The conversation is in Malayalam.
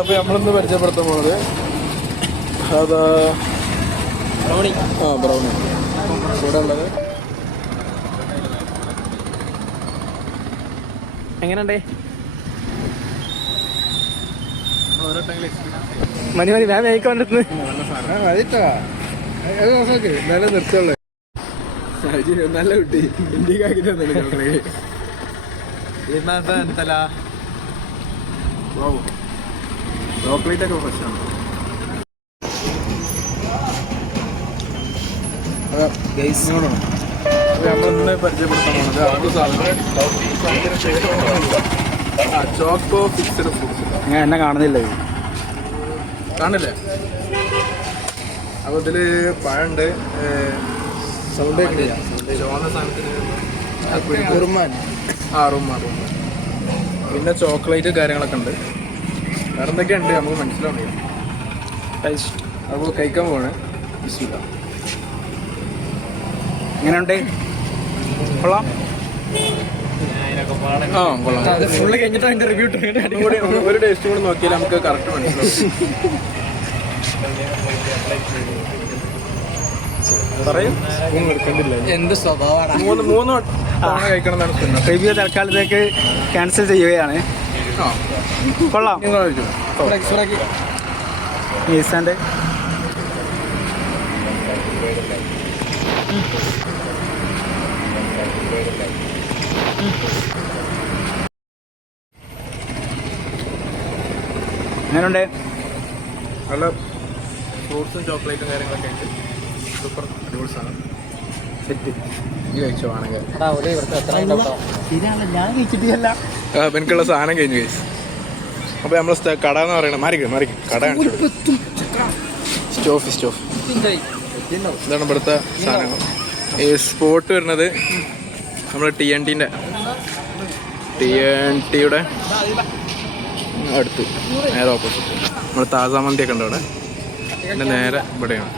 അപ്പോൾ നമ്മളിന്ന് പരിചയപ്പെടുത്താൻ പോകുന്നത് അതാ ബ്രൗണി. ബ്രൗണി ഇവിടെ ഉള്ളത് എങ്ങനെയുണ്ടേ? മണി ഞാൻ വേയിക്കൊണ്ടിരുന്നു നല്ല നിർത്തുള്ളൂ. നല്ല കുട്ടി ഇന്ത്യക്കാക്കിട്ട് ചോക്ലേറ്റ് ഒക്കെ പ്രശ്നമാണ്. നമ്മളിന്ന് പരിചയപ്പെടുത്താൻ പോകുന്നത് ആദ്യ സാധനം ചോക്കോ ഫിക്സഡ് ഫ്രൂട്ട്സ്. ഞാൻ എന്നെ കാണുന്നില്ല, കാണില്ലേ? അപ്പോൾ ഇതിൽ പഴമുണ്ട്, സൗണ്ട് ചോന്ന സാധനത്തിന് റുമാൻ. പിന്നെ ചോക്ലേറ്റ് കാര്യങ്ങളൊക്കെ ഉണ്ട്. വേറെ എന്തൊക്കെയാ ഉണ്ട് നമുക്ക് മനസ്സിലാവണില്ല. അപ്പോൾ കഴിക്കാൻ പോവാണ്. എങ്ങനെയുണ്ട്? കൊള്ളാം. ഫുള്ള് കഴിഞ്ഞിട്ട് അതിന്റെ റിവ്യൂ ഒരു ടേസ്റ്റ് കൂടി നോക്കിയാൽ നമുക്ക് കറക്റ്റ് മനസ്സിലാവും. എന്ത് സ്വഭാവമാണ്? മൂന്ന് തവണ കഴിക്കണം എന്നാണ്. റിവ്യൂ തൽക്കാലത്തേക്ക് ക്യാൻസൽ ചെയ്യുകയാണ്. കൊള്ളാം. ഈസാൻ്റെ എങ്ങനെയുണ്ട്? നല്ല ഫ്രൂട്ട്സും ചോക്ലേറ്റും കാര്യങ്ങളൊക്കെ ഉണ്ട്. സൂപ്പർ അടിപൊളി സാധനം. സെറ്റ്. ഈ കഴിച്ചോ ആണെങ്കിൽ ഞാൻ കഴിച്ചിട്ടില്ല. എനിക്കുള്ള സാധനം കഴിഞ്ഞു കഴിച്ചു. അപ്പോൾ നമ്മൾ കട എന്ന് പറയണത് മാറിക്കും കട സ്റ്റോഫ് ഇതാണ് ഇവിടുത്തെ സാധനങ്ങൾ. ഈ സ്പോട്ട് വരുന്നത് നമ്മൾ TNTയുടെ അടുത്ത് നേരെ ഓപ്പോസിറ്റ് നമ്മൾ താസാമന്തിയൊക്കെ ഉണ്ട് അവിടെ. പിന്നെ നേരെ ഇവിടെയാണ്.